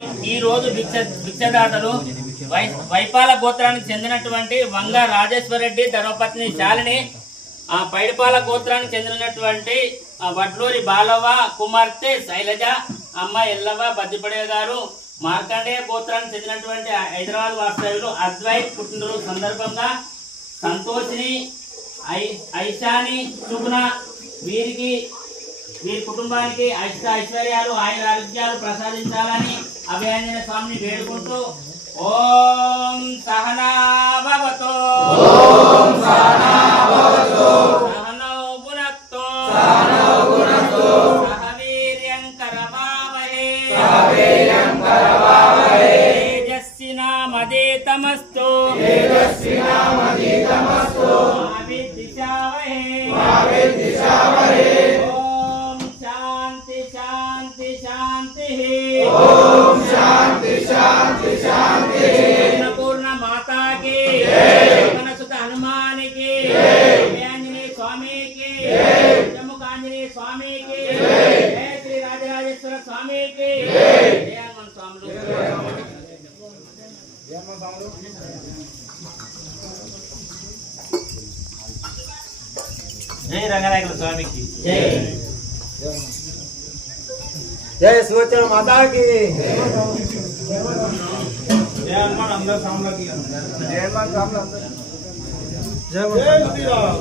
ఈ రోజు భిక్ష భిక్షదాతలు వై వైపాల గోత్రానికి చెందినటువంటి వంగ రాజేశ్వర రెడ్డి ధర్మపత్ని శాలిని ఆ పైడిపాల గోత్రానికి చెందినటువంటి వడ్లూరి బాలవ్వ కుమార్తె శైలజ అమ్మ ఎల్లవ బద్దిపడే గారు మార్కండేయ గోత్రానికి చెందినటువంటి హైదరాబాద్ వాస్తవ్యులు అద్వైత్ పుట్టినరోజు సందర్భంగా సంతోషిని ఐ ఐషాని సుగుణ వీరికి వీరి కుటుంబానికి అష్ట ఐశ్వర్యాలు ఆయుర ఆరోగ్యాలు ప్రసాదించాలని అభయాంజన స్వామిని వేడుకుంటూ ఓం సహనాభవతో కరవావహే తేజస్వినామదేతమస్తు మావిద్దిశావహే ఓం శాంతి శాంతి శాంతి. ఓం శాంతి శాంతి శాంతి పూర్ణ మాతాకి సుత హనుమానికి ఆంజనేయ స్వామికి జమ్ముక ఆంజనేయ స్వామికి జయ శ్రీ రాజరాజేశ్వర స్వామికి జయ హనుమాన్ స్వాములు జై రంగనాయకుల స్వామికి జై జయ సువచన మాతాకి జై హనుమాన్ అందరూ సాములకి జయ హనుమాన్ స్వామి అందరూ. జై శ్రీరామ్